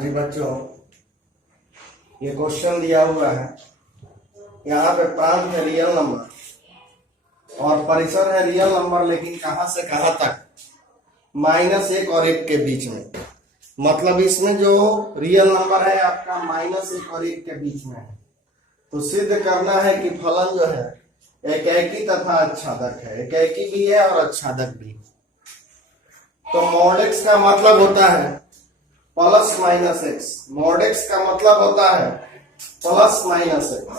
जी बच्चों, ये क्वेश्चन दिया हुआ है। यहाँ पे प्रांत है रियल नंबर और परिसर है रियल नंबर, लेकिन कहां से कहां तक? -1 और 1 के बीच में। मतलब इसमें जो रियल नंबर है आपका -1 और 1 के बीच में है। तो सिद्ध करना है कि फलन जो है एकैकी तथा अच्छादक है। एकैकी भी है और अच्छादक भी। तो mod x का मतलब होता है plus minus x. mod x का मतलब होता है प्लस माइनस एक्स।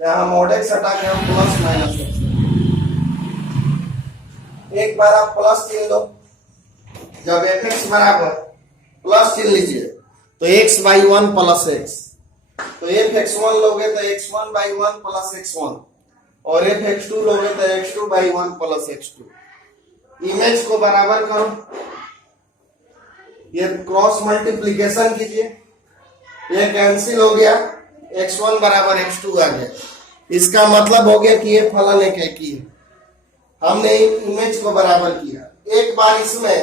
यहाँ mod x हटा के हम प्लस माइनस एक्स। एक बार आप प्लस चिन्ह लो। जब fx बराबर प्लस चिन्ह लीजिए तो x/1 प्लस x। तो fx1 लोगे तो x1/1 प्लस x1 और fx2 लोगे तो x2/1 प्लस x2। इमेज को बराबर करो, ये क्रॉस मल्टीप्लीकेशन कीजिए, ये कैंसिल हो गया, x1 बराबर x2 आ गया। इसका मतलब हो गया कि ये फलन एकैकी है। हमने इमेज को बराबर किया। एक बार इसमें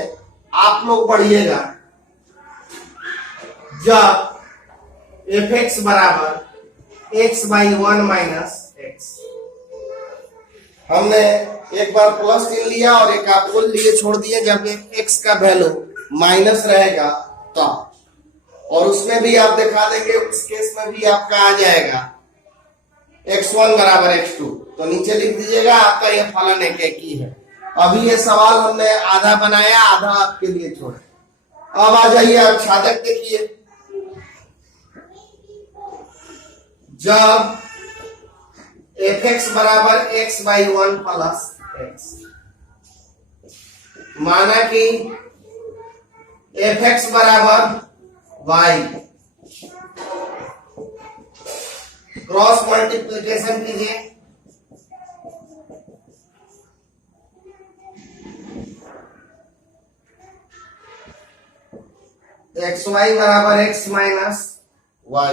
आप लोग पढ़िएगा, जब fx बराबर x/1 माइनस x। हमने एक बार प्लस चिन्ह लिया और एक आपको लिए छोड़ दिए जब x का वैल्यू माइनस रहेगा तब। और उसमें भी आप दिखा देंगे, उस केस में भी आपका आ जाएगा x1 बराबर x2। तो नीचे लिख दीजिएगा, आपका यह फलन एकैकी है। अभी ये सवाल हमने आधा बनाया, आधा आपके लिए छोड़ा। अब आ जाइए अच्छादक देखिए। जब fx बराबर x/1 प्लस x, माना कि fx बराबर y, क्रॉस मल्टीप्लिकेशन कीजिए। xy बराबर x माइनस y।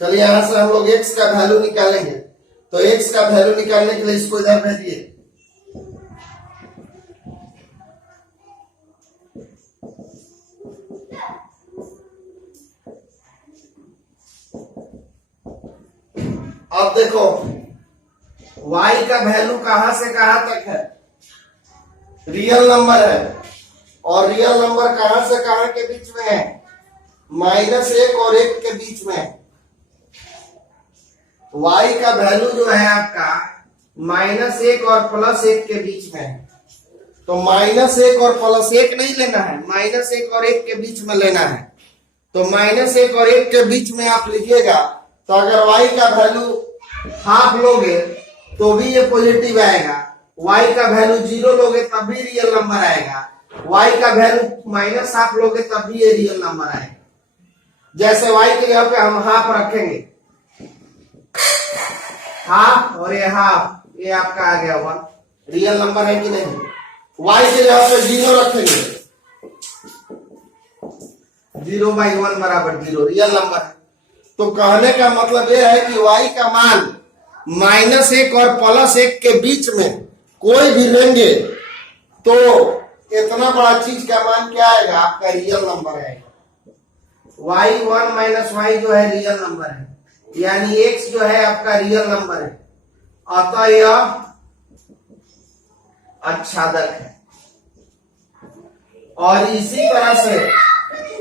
चलिए यहां से हम लोग x का वैल्यू निकालेंगे। तो x का वैल्यू निकालने के लिए इसको इधर भेजिए। अब देखो y का वैल्यू कहां से कहां तक है? रियल नंबर है और रियल नंबर कहां से कहां के बीच में है? -1 और 1 के बीच में है। y का वैल्यू जो है आपका -1 और +1 के बीच में है। तो -1 और +1 नहीं लेना है, -1 और 1 के बीच में लेना है। तो -1 और 1 के बीच में आप लिखिएगा। तो अगर y का वैल्यू हाफ लोगे तो भी ये पॉजिटिव आएगा, y का वैल्यू 0 लोगे तब भी रियल नंबर आएगा, y का वैल्यू -हाफ लोगे तब भी ये रियल नंबर आएगा। जैसे y की जगह पे हम हाफ रखेंगे, हाफ और ये हाफ, ये आपका आ गया 1, रियल नंबर है कि नहीं? y की जगह पे 0 रखेंगे, 0/1 बराबर 0, रियल नंबर है। तो कहने का मतलब यह है कि y का मान -1 और +1 के बीच में कोई भी लेंगे तो इतना बड़ा चीज का मान क्या आएगा? आपका रियल नंबर आएगा। y1 माइनस y जो है रियल नंबर है, यानी x जो है आपका रियल नंबर है, अतः यह अच्छादक है। और इसी तरह से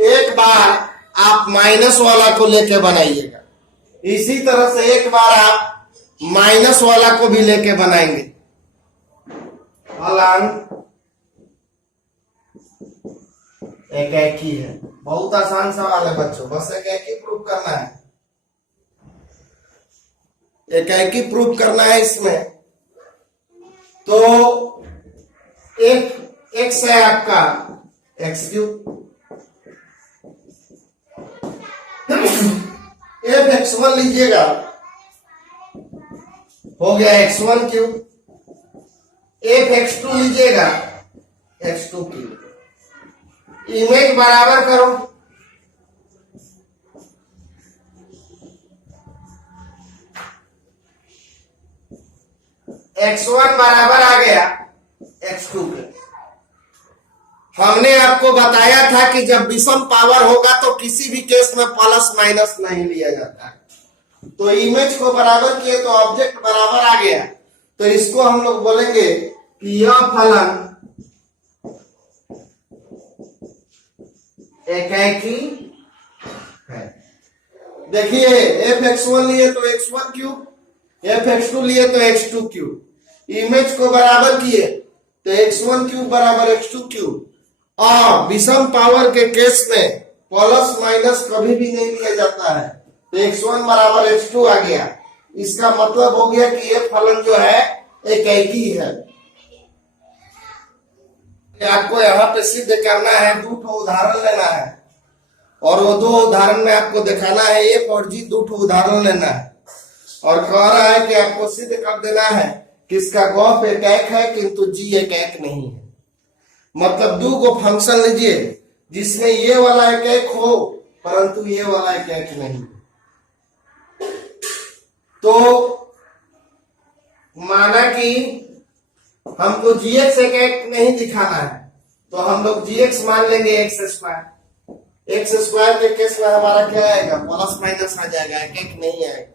एक बार आप माइनस वाला को लेके बनाइएगा, इसी तरह से एक बार आप माइनस वाला को भी लेके बनाएंगे। फलन एकैकी है। बहुत आसान सवाल है बच्चों, बस एकैकी प्रूफ करना है। एकैकी प्रूफ करना है इसमें। तो x है आपका x3, fx1 लीजिएगा, हो गया x1 क्यूब। fx2 लीजिएगा, x2 क्यूब। इमेज बराबर करो, x1 बराबर आ गया x2 के। हमने आपको बताया था कि जब विषम पावर होगा तो किसी भी केस में प्लस माइनस नहीं लिया जाता है। तो इमेज को बराबर किए तो ऑब्जेक्ट बराबर आ गया, तो इसको हम लोग बोलेंगे कि यह फलन एकैकी है। देखिए fx1 लिए तो x1 क्यूब, fx2 लिए तो x2 क्यूब। इमेज को बराबर किए तो x1 क्यूब बराबर x2 क्यूब। और विषम पावर के केस में प्लस माइनस कभी भी नहीं लिया जाता है, तो x1 बराबर x2 आ गया। इसका मतलब हो गया कि ये फलन जो है एकैकी है। आपको यहाँ पे सिद्ध करना है, दो ठो उदाहरण लेना है और वो दो उदाहरण में आपको दिखाना है एक और जी, दो ठो उदाहरण लेना है और कह रहा है कि आपको सिद्ध कर देना है कि इसका गॉफ एकैक है किंतु जी एकैक नहीं है। मतलब दो गो फंक्शन लीजिए जिसमें ये वाला एकैक हो परंतु ये वाला एकैक नहीं। तो माना कि हमको gx एकैक नहीं दिखाना है तो हम लोग gx मान लेंगे एक्स स्क्वायर। एक्स स्क्वायर के केस में हमारा क्या आएगा, प्लस माइनस आ जाएगा, एकैक नहीं आएगा।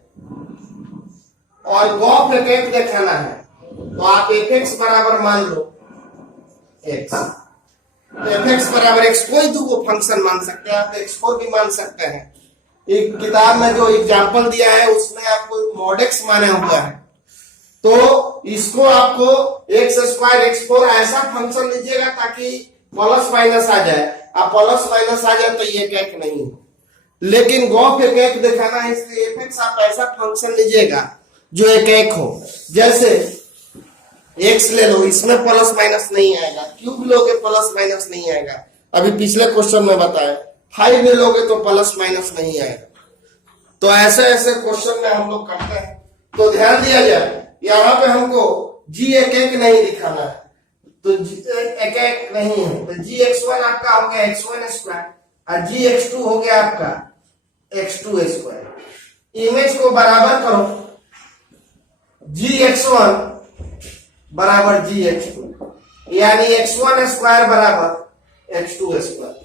और गॉफ एकैक दिखाना है तो आप fx बराबर मान लो x, तो fx बराबर x कोई दो फंक्शन मान सकते हैं, आप x4 भी मान सकते हैं। एक किताब में जो एग्जाम्पल दिया है उसमें आपको मॉड x माने हुआ है, तो इसको आपको एक्स स्क्वायर x4 ऐसा फंक्शन लीजिएगा ताकि प्लस माइनस आ जाए। अब प्लस माइनस आ जाए तो ये एकैक नहीं हो, लेकिन गॉफ एकैक दिखाना है इसलिए fx आप ऐसा फंक्शन लीजिएगा जो एकैक हो। जैसे x ले लो, इसमें प्लस माइनस नहीं आएगा, क्यूब लोगे प्लस माइनस नहीं आएगा, अभी पिछले क्वेश्चन में बताया। 5 ले लोगे तो प्लस माइनस नहीं आएगा। तो ऐसे ऐसे क्वेश्चन में हम लोग करते हैं, तो ध्यान दिया जाए यहाँ पे हमको g एकैक नहीं दिखाना है, तो एकैक नहीं है तो gx1 आपका हो गया x1 स्क्वायर और gx2 हो गया आपका x2 स्क्वायर। इमेज को बराबर करो, gx1 बराबर gx2 यानी x1 स्क्वायर बराबर x2 स्क्वायर,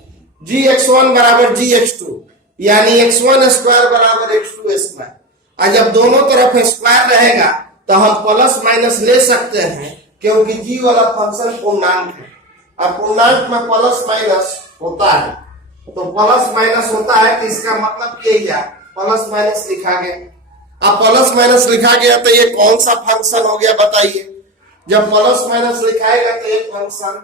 gx1 बराबर gx2 यानी x1 स्क्वायर बराबर x2 स्क्वायर। और जब दोनों तरफ स्क्वायर रहेगा तो हम प्लस माइनस ले सकते हैं क्योंकि g वाला फंक्शन पूर्णांक है। अब पूर्णांक में प्लस माइनस होता है, तो प्लस माइनस होता है तो इसका मतलब यही है प्लस माइनस लिखा गया। अब प्लस माइनस लिखा गया तो ये कौन सा फंक्शन हो गया बताइए। जब प्लस माइनस लिखाएगा तो एक फंक्शन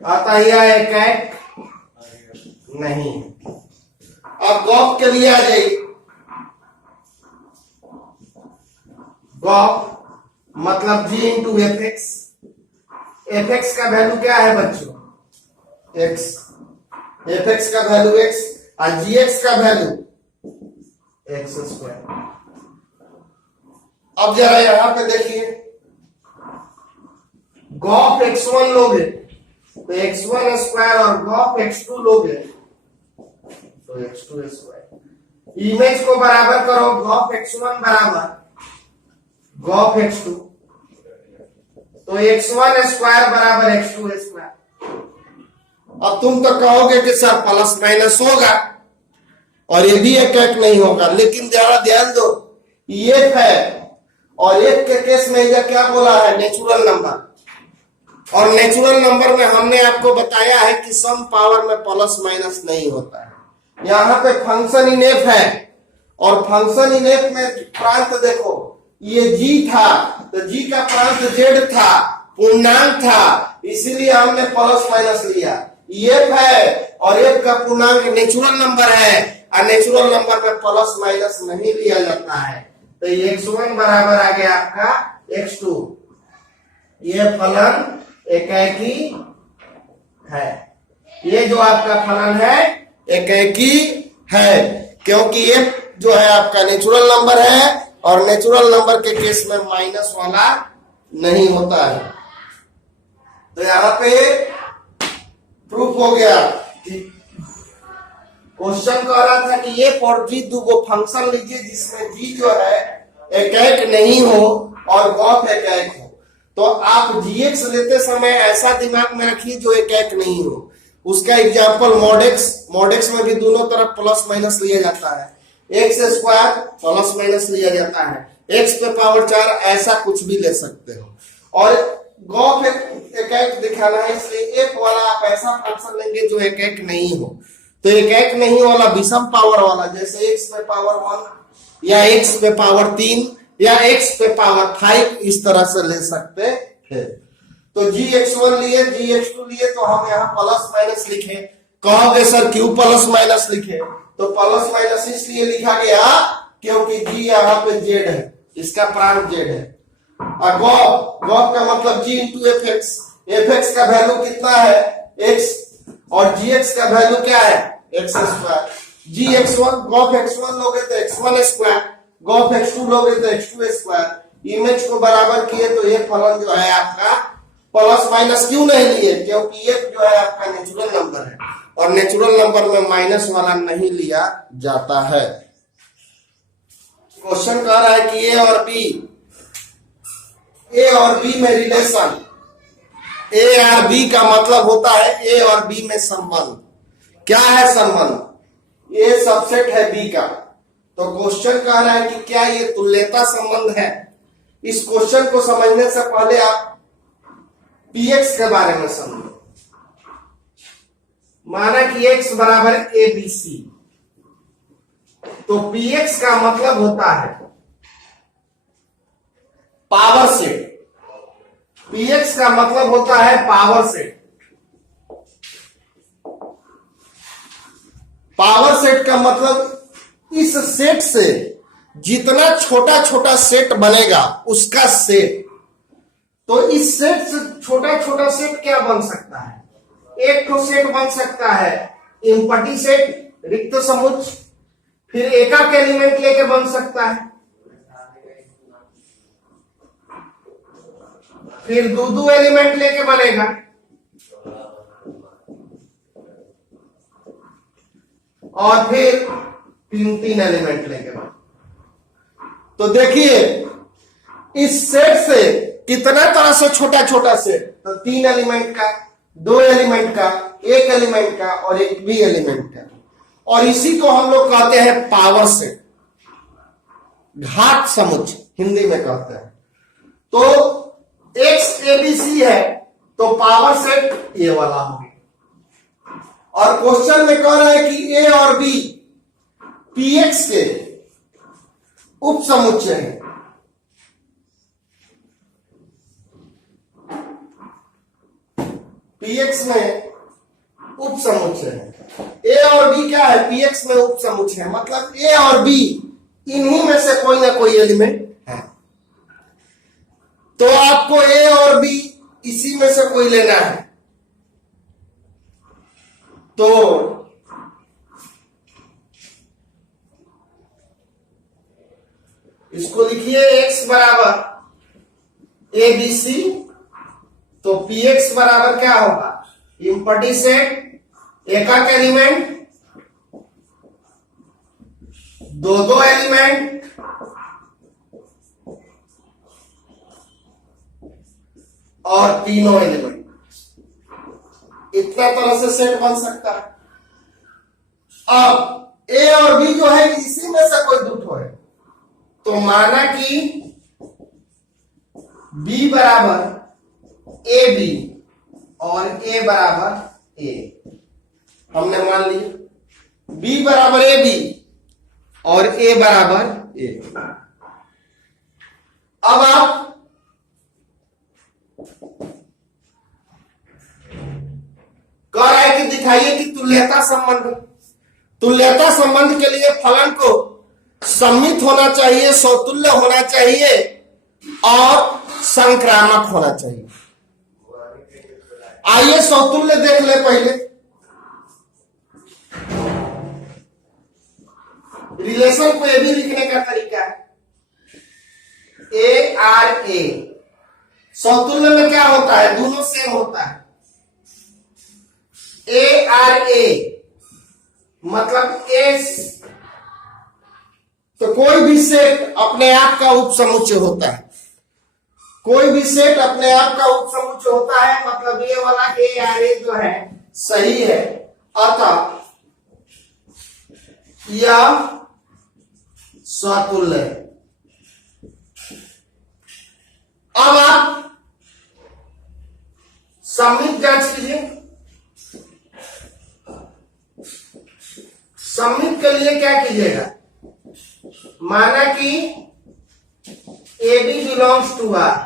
आता है एकैक नहीं। अब गॉफ के लिए आ जाइए, गॉफ मतलब g इंटू fx। fx का वैल्यू क्या है बच्चों, x, fx का वैल्यू x और gx का वैल्यू x स्क्वायर। अब जरा यहां पे देखिए, गॉफ x1 लोगे तो x1 स्क्वायर और गॉफ x2 लोगे तो x2 स्क्वायर। इमेज को बराबर करो, गॉफ x1 बराबर गॉफ x2 तो x1 स्क्वायर बराबर x2 स्क्वायर। अब तुम तो कहोगे कि सर प्लस माइनस होगा और ये भी एकैक नहीं होगा, लेकिन जरा ध्यान दो, ये है और एक के केस में यह क्या बोला है, नेचुरल नंबर। और नेचुरल नंबर में हमने आपको बताया है कि सम पावर में प्लस माइनस नहीं होता है। यहाँ पे फंक्शन इन एफ है और फंक्शन इन एफ में प्रांत देखो, ये g था तो g का प्रांत z था, पूर्णांक था, इसीलिए हमने प्लस माइनस लिया। एफ है और एफ का पूर्णांक नेचुरल नंबर है और नेचुरल नंबर में प्लस माइनस नहीं लिया जाता है, तो x1 बराबर आ गया आपका x2। ये फलन एकैकी है, ये जो आपका फलन है एकैकी है क्योंकि ये जो है आपका नेचुरल नंबर है और नेचुरल नंबर के केस में माइनस वाला नहीं होता है। तो यहां पे प्रूफ हो गया कि क्वेश्चन कह रहा था कि ये और जी दो फंक्शन लीजिए जिसमें जी जो है एक नहीं हो और गॉफ एक हो। तो आप जीएक्स लेते समय ऐसा दिमाग में रखिए जो एक नहीं हो। उसका एग्जांपल मॉडेक्स में भी दोनों तरफ प्लस माइनस लिया जाता है। एक्स स्क्वायर प्लस माइनस लिया जाता है, एक्स पे पावर 4 ऐसा कुछ भी ले सकते हो। और गॉफ एक दिखाना है, इसलिए एक वाला आप ऐसा फंक्शन लेंगे जो एक नहीं हो। तो एक नहीं वाला विषम पावर वाला, जैसे एक्स पे पावर 1 या एक्स पे पावर 3 या एक्स पे पावर 5 इस तरह से ले सकते हैं। तो gx1 लिए gx2 लिए तो हम यहाँ प्लस माइनस लिखे। कहोगे सर क्यों प्लस माइनस लिखे? तो प्लस माइनस इसलिए लिखा गया क्योंकि g यहाँ पे z है, इसका प्राइम z है। और गॉफ का मतलब g इंटू fx का वैल्यू कितना है x और gx का वैल्यू क्या है x square. gx1 Gauff x1 लोगे तो x1 स्क्वायर, गॉफ x2 लोगे तो x2 स्क्वायर। इमेज को बराबर किए तो ये फलन जो है आपका प्लस माइनस क्यों नहीं लिए? क्योंकि ये जो है आपका नेचुरल नंबर है और नेचुरल नंबर में माइनस वाला नहीं लिया जाता है। क्वेश्चन कह रहा है कि ए और बी में रिलेशन, ए और बी का मतलब होता है ए और बी में संबंध। क्या है संबंध? ए सबसेट है बी का। तो क्वेश्चन कह रहा है कि क्या ये तुल्यता संबंध है? इस क्वेश्चन को समझने से पहले आप पीएक्स के बारे में समझो। माना कि एक्स बराबर ए बी सी, तो पीएक्स का मतलब होता है पावर सेट। पीएक्स का मतलब होता है पावर सेट। पावर सेट का मतलब इस सेट से जितना छोटा छोटा सेट बनेगा उसका सेट। तो इस सेट से छोटा छोटा सेट क्या बन सकता है? एक तो सेट बन सकता है एम्प्टी सेट, रिक्त समुच्चय, फिर एकाक एलिमेंट लेके बन सकता है, फिर दो एलिमेंट लेके बनेगा, और फिर तीन एलिमेंट लेके बनेगा। तो देखिए इस सेट से कितना तरह से छोटा छोटा सेट, तो 3 एलिमेंट का, 2 एलिमेंट का, 1 एलिमेंट का और एक भी एलिमेंट का। और इसी को हम लोग कहते हैं पावर सेट, घात समुच्चय हिंदी में कहते हैं। तो एक्स एबीसी है तो पावर सेट ए वाला हो गया। और क्वेश्चन में कह रहा है कि ए और बी पीएक्स के उप समुच्चय है। पीएक्स में उप समुच्चय है। ए और बी क्या है? पीएक्स में उप समुच्चय है, मतलब ए और बी इन्हीं में से कोई ना कोई एलिमेंट है। तो आपको ए और बी इसी में से कोई लेना है। तो इसको लिखिए एक्स बराबर ए बी सी। तो पीएक्स बराबर क्या होगा? एम्प्टी सेट, एकाक एलिमेंट, दो एलिमेंट और तीनों एलिमेंट। इतना तरह से सेट बन सकता है। अब ए और बी जो है इसी में से कोई दुठो है। तो माना कि बी बराबर ए बी और ए बराबर ए, हमने मान लिया बी बराबर ए बी और ए बराबर ए। अब आप कह रहे हैं कि दिखाइए कि तुल्यता संबंध। तुल्यता संबंध के लिए फलन को सम्मित होना चाहिए, समतुल्य होना चाहिए और संक्रामक होना चाहिए। आइए समतुल्य देख ले पहले। रिलेशन को ये भी लिखने का तरीका है ए आर ए। समतुल्य में क्या होता है? दोनों सेम होता है। ए आर ए मतलब एस, तो कोई भी सेट अपने आप का उपसमुच्चय होता है, कोई भी सेट अपने आप का उपसमुच्चय होता है, मतलब ये वाला ए आर ए जो है सही है, अतः यह स्वतुल्य है। अब आप सममित जांच कीजिए। सममित के लिए क्या कीजिएगा, माना कि A B belongs to R,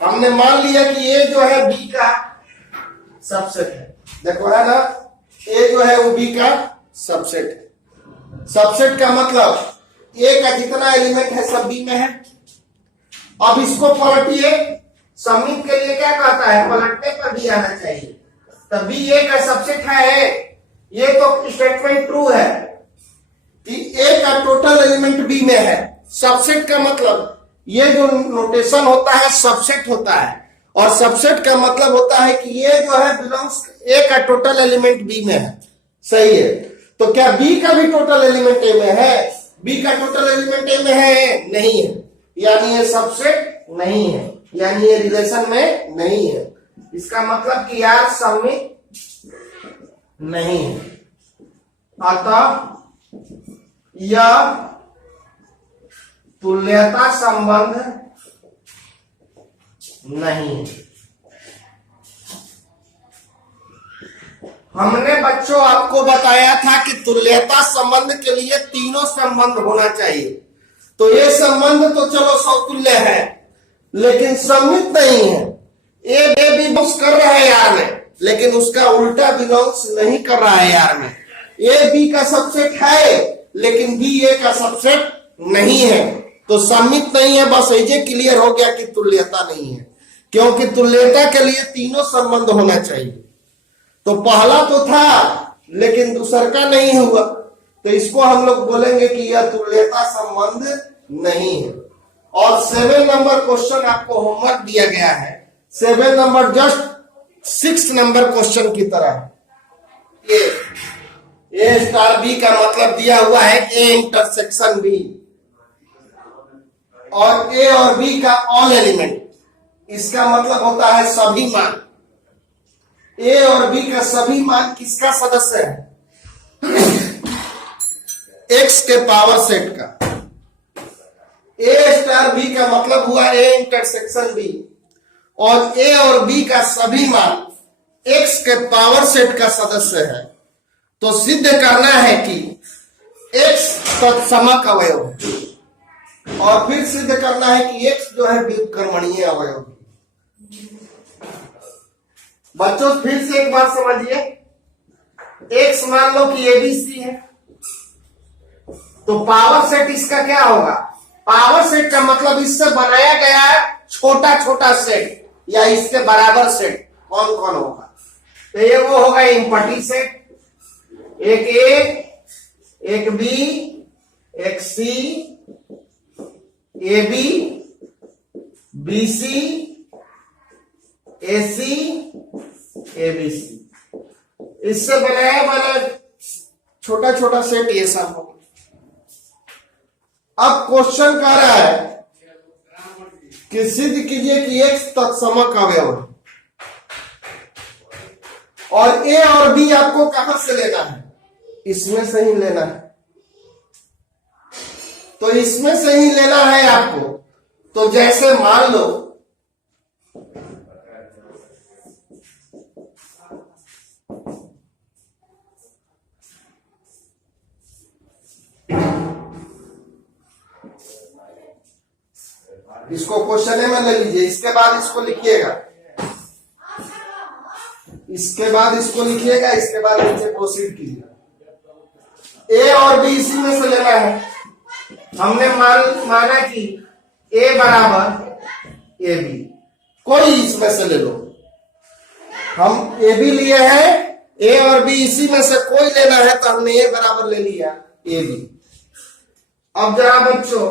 हमने मान लिया कि ए जो है बी का सबसेट है, देखो है ना, ए जो है वो बी का सबसेट है। सबसेट का मतलब ए का जितना एलिमेंट है सब बी में है। अब इसको पलटिए, सममित के लिए क्या कहता है, पलटने पर भी आना चाहिए, तब बी ए का सबसेट है। ये तो स्टेटमेंट ट्रू है कि ए का टोटल एलिमेंट बी में है। सबसेट का मतलब ये जो नोटेशन होता है सबसेट होता है, और सबसेट का मतलब होता है कि ये जो है बिलोंग्स, ए का टोटल एलिमेंट बी में है, सही है। तो क्या बी का भी टोटल एलिमेंट ए में है, बी का टोटल एलिमेंट ए में है, नहीं है, यानी ये सबसेट नहीं है, यानी ये रिलेशन में नहीं है। इसका मतलब कि यार सममित नहीं है, अतः यह तुल्यता संबंध नहीं है। हमने बच्चों आपको बताया था कि तुल्यता संबंध के लिए तीनों संबंध होना चाहिए। तो ये संबंध तो चलो समतुल्य है, लेकिन सममित नहीं है। ए बी बिलोंग्स कर रहा है यार में, लेकिन उसका उल्टा बिलोंग्स नहीं कर रहा है यार में। ए बी का सबसेट है, लेकिन बी ए का सबसेट नहीं है, तो सममित नहीं है। बस ऐसे क्लियर हो गया कि तुल्यता नहीं है, क्योंकि तुल्यता के लिए तीनों संबंध होना चाहिए। तो पहला तो था, लेकिन दूसरा का नहीं हुआ, तो इसको हम लोग बोलेंगे कि यह तुल्यता संबंध नहीं है। और 7 नंबर क्वेश्चन आपको होमवर्क दिया गया है, 7 नंबर जस्ट 6 नंबर क्वेश्चन की तरह। ए स्टार बी का मतलब दिया हुआ है ए इंटरसेक्शन बी, और ए और बी का ऑल एलिमेंट, इसका मतलब होता है सभी मान। ए और बी का सभी मान किसका सदस्य है, एक्स के पावर सेट का। ए स्टार बी का मतलब हुआ ए इंटरसेक्शन बी, और ए और बी का सभी मान एक्स के पावर सेट का सदस्य है। तो सिद्ध करना है कि एक्स तत्समक अवयव है, और फिर सिद्ध करना है कि एक्स जो है व्युत्क्रमणीय अवयव। बच्चों फिर से एक बार समझिए, एक्स मान लो कि एबीसी है, तो पावर सेट इसका क्या होगा, पावर सेट का मतलब इससे बनाया गया छोटा छोटा सेट या इसके बराबर सेट कौन कौन होगा। तो ये वो होगा इम्पटी सेट, एक ए, एक बी, एक C, A B, B C, A C, A B C, इससे बनाया बना छोटा छोटा सेट ये सब होगा। अब क्वेश्चन कह रहा है कि सिद्ध कीजिए कि एक्स तत्समक अवयव है, और ए और बी आपको कहां से लेना है, इसमें से ही लेना है। तो इसमें से ही लेना है आपको। तो जैसे मान लो इसको क्वेश्चन में ले लीजिए, इसके बाद इसको लिखिएगा, इसके बाद इसको लिखिएगा, इसके बाद नीचे प्रोसीड कीजिए। ए और बी इसी में से लेना है। हमने माना कि ए बराबर ए बी, कोई इसमें से ले लो। हम ए बी लिए हैं, ए और बी इसी में से कोई लेना है, तो हमने ए बराबर ले लिया ए बी। अब जरा बच्चों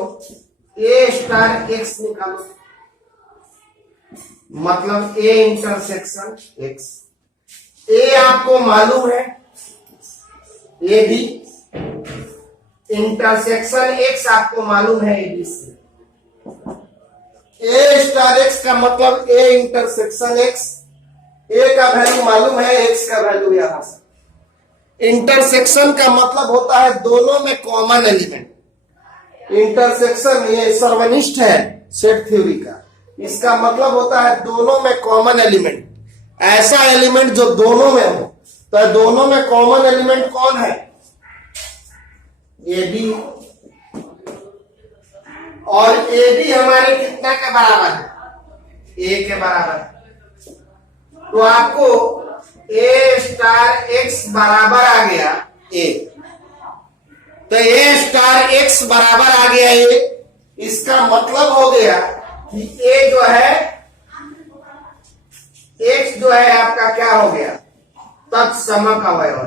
ए स्टार एक्स निकालो, मतलब ए इंटरसेक्शन एक्स। ए आपको मालूम है, ए भी, इंटरसेक्शन एक्स आपको मालूम है A B C. A star X का मतलब ए इंटरसेक्शन एक्स, ए का वैल्यू मालूम है, एक्स का वैल्यू यहां से। इंटरसेक्शन का मतलब होता है दोनों में कॉमन एलिमेंट। इंटरसेक्शन ये सर्वनिष्ठ है सेट थ्योरी का, इसका मतलब होता है दोनों में कॉमन एलिमेंट, ऐसा एलिमेंट जो दोनों में हो। तो दोनों में कॉमन एलिमेंट कौन है? ए बी, और ए बी हमारे कितना के बराबर है? ए के बराबर। तो आपको ए स्टार एक्स बराबर आ गया ए, तो ए स्टार एक्स बराबर आ गया ए, इसका मतलब हो गया कि ए जो है, एक्स जो है आपका क्या हो गया? तत्समक अवयव।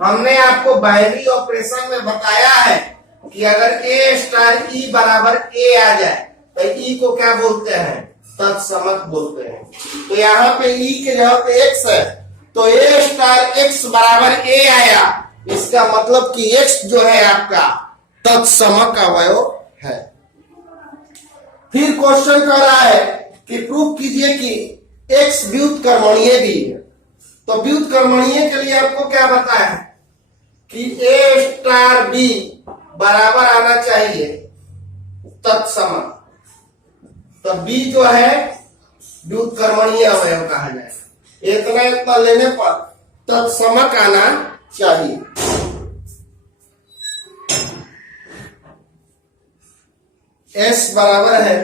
हमने आपको बाइनरी ऑपरेशन में बताया है कि अगर ए स्टार ई बराबर ए आ जाए तो ई को क्या बोलते हैं? तत्समक बोलते हैं। तो यहाँ पे ई के जगह पे एक्स है, तो ए स्टार एक्स बराबर ए आया, इसका मतलब कि एक्स जो है आपका तत्समक अवयव है। फिर क्वेश्चन कर रहा है कि प्रूफ कीजिए कि एक्स व्युत्क्रमणीय भी है। तो व्युत्क्रमणीय के लिए आपको क्या बताया है कि ए स्टार बी बराबर आना चाहिए तत्समक। तो बी जो है व्युत्क्रमणीय अवयव कहा जाएगा। इतना इतना लेने पर तत्समक आना चाहिए। एस बराबर है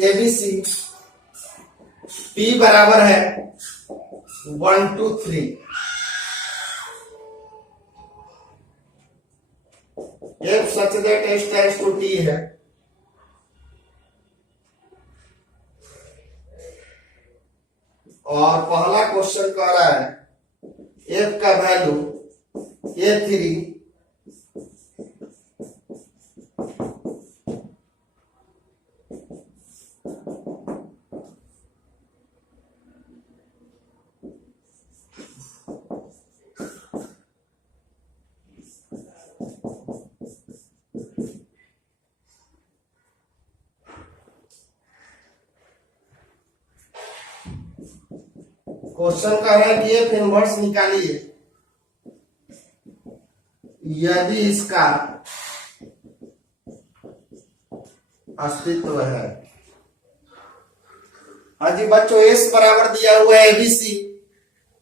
एबीसी, पी बराबर है 1 2 3, if such that s tends to t है। और पहला क्वेश्चन कह रहा है f का वैल्यू a3 क्वेश्चन कह रहा है कि एफ इनवर्स निकालिए यदि इसका अस्तित्व है। हाँ जी बच्चों, एस बराबर दिया हुआ है एबीसी,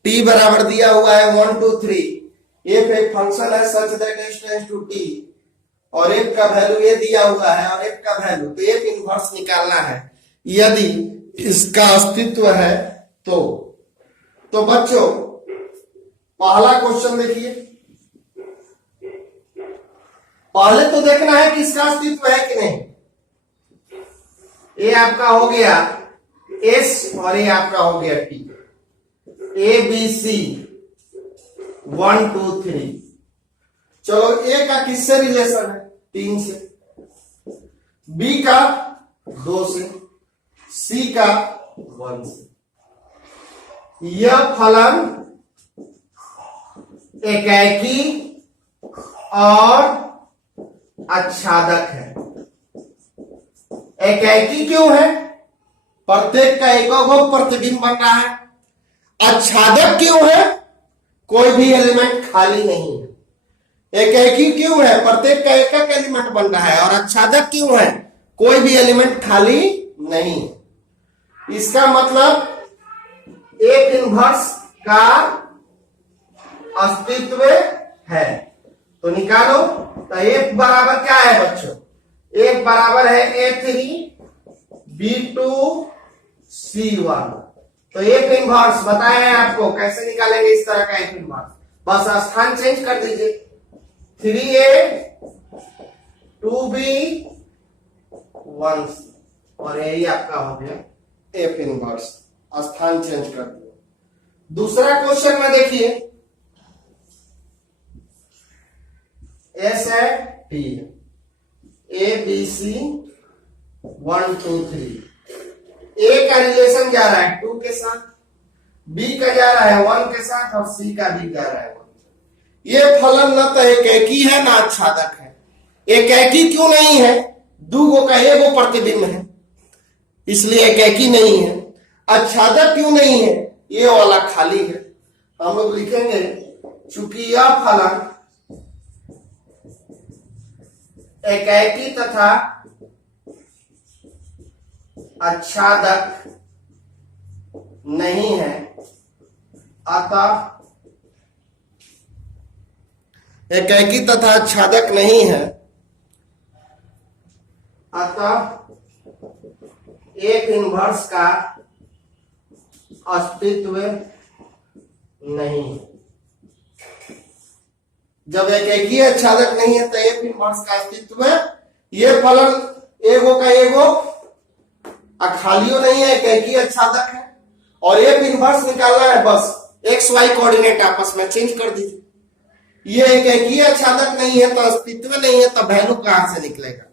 टी बराबर दिया हुआ है 1 2 3, एफ एक फंक्शन है such that S tends to T, और एफ का वैल्यू ये दिया हुआ है और एफ का वैल्यू, तो एफ इनवर्स निकालना है यदि इसका अस्तित्व है तो बच्चों पहला क्वेश्चन देखिए, पहले तो देखना है कि इसका अस्तित्व है कि नहीं। ये आपका हो गया एस और ये आपका हो गया टी, ए बी सी 1 2 3। चलो ए का किससे रिलेशन है? 3 से, बी का 2 से, सी का 1 से। यह फलन एकाकी और आच्छादक है। एकाकी क्यों है? प्रत्येक का एकाग्र प्रतिबिंब बन रहा है। आच्छादक क्यों है? कोई भी एलिमेंट खाली नहीं है। एकाकी क्यों है? प्रत्येक का एक एलिमेंट बन रहा है। और आच्छादक क्यों है? कोई भी एलिमेंट खाली नहीं है। इसका मतलब एक इनवर्स का अस्तित्व है। तो निकालो, तो एफ बराबर क्या है बच्चों? एफ बराबर है A3 B2 C1। तो एफ इनवर्स बताया है आपको, कैसे निकालेंगे इस तरह का एफ इनवर्स? बस स्थान चेंज कर दीजिए, 3A 2B 1C, और यही आपका हो गया एफ इनवर्स। स्थान चेंज कर दिया। दूसरा क्वेश्चन में देखिए, एस है टी है, ए बी सी 1 2 3, ए का रिलेशन जा रहा है 2 के साथ, बी का जा रहा है 1 के साथ और सी का भी जा रहा है 1। ये फलन न तो एकैकी है ना आच्छादक है। एकैकी क्यों नहीं है? दूगो का एगो प्रतिबिंब है, इसलिए एकैकी नहीं है। आच्छादक क्यों नहीं है? ये वाला खाली है। हम लोग लिखेंगे चूंकि यह फलन एकैकी तथा आच्छादक नहीं है, अतः एकैकी तथा आच्छादक नहीं है, अतः एक इन्वर्स का अस्तित्व नहीं। जब एकैकी आच्छादक नहीं है तो एक इन्वर्स का अस्तित्व है। ये फलन एगो का एगो खालियो नहीं है, एकैकी आच्छादक है। और एक इन्वर्स निकालना है, बस एक्स वाई कोऑर्डिनेट आपस में चेंज कर दीजिए। ये एकैकी आच्छादक नहीं है तो अस्तित्व नहीं है, तो वैल्यू कहां से निकलेगा?